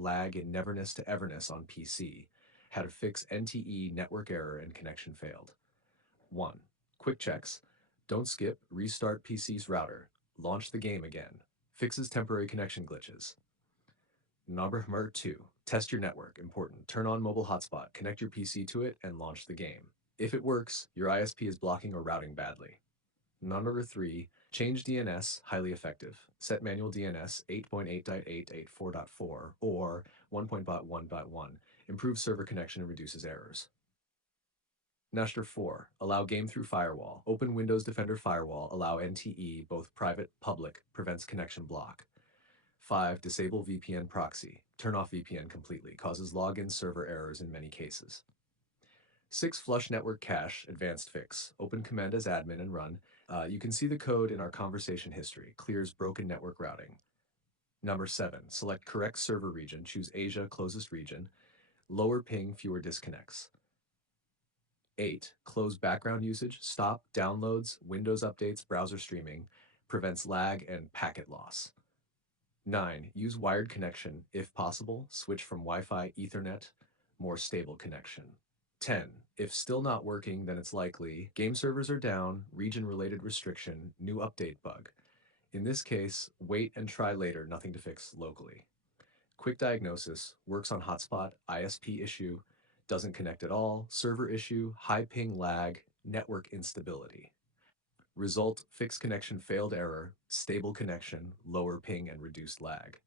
lag in Neverness to Everness on PC. How to fix NTE network error and connection failed. 1. Quick checks. Don't skip, restart PC's router. Launch the game again. Fixes temporary connection glitches. Number 2. Test your network. Important. Turn on mobile hotspot, connect your PC to it, and launch the game. If it works, your ISP is blocking or routing badly. Number 3. Change DNS, highly effective. Set manual DNS 8.8.8.84.4 or 1.1.1. Improves server connection and reduces errors. Number 4. Allow game through firewall. Open Windows Defender Firewall. Allow NTE, both private, public, prevents connection block. 5. Disable VPN proxy. Turn off VPN completely. Causes login server errors in many cases. 6. Flush network cache, advanced fix. Open command as admin and run. You can see the code in our conversation history. Clears broken network routing. Number 7. Select correct server region. Choose Asia, closest region. Lower ping, fewer disconnects. 8. Close background usage. Stop downloads, Windows updates, browser streaming. Prevents lag and packet loss. 9. Use wired connection. If possible, switch from Wi-Fi, Ethernet, more stable connection. 10. If still not working, then it's likely game servers are down, region-related restriction, new update bug. In this case, wait and try later, nothing to fix locally. Quick diagnosis, works on hotspot, ISP issue, doesn't connect at all, server issue, high ping lag, network instability. Result, fixed connection failed error, stable connection, lower ping and reduced lag.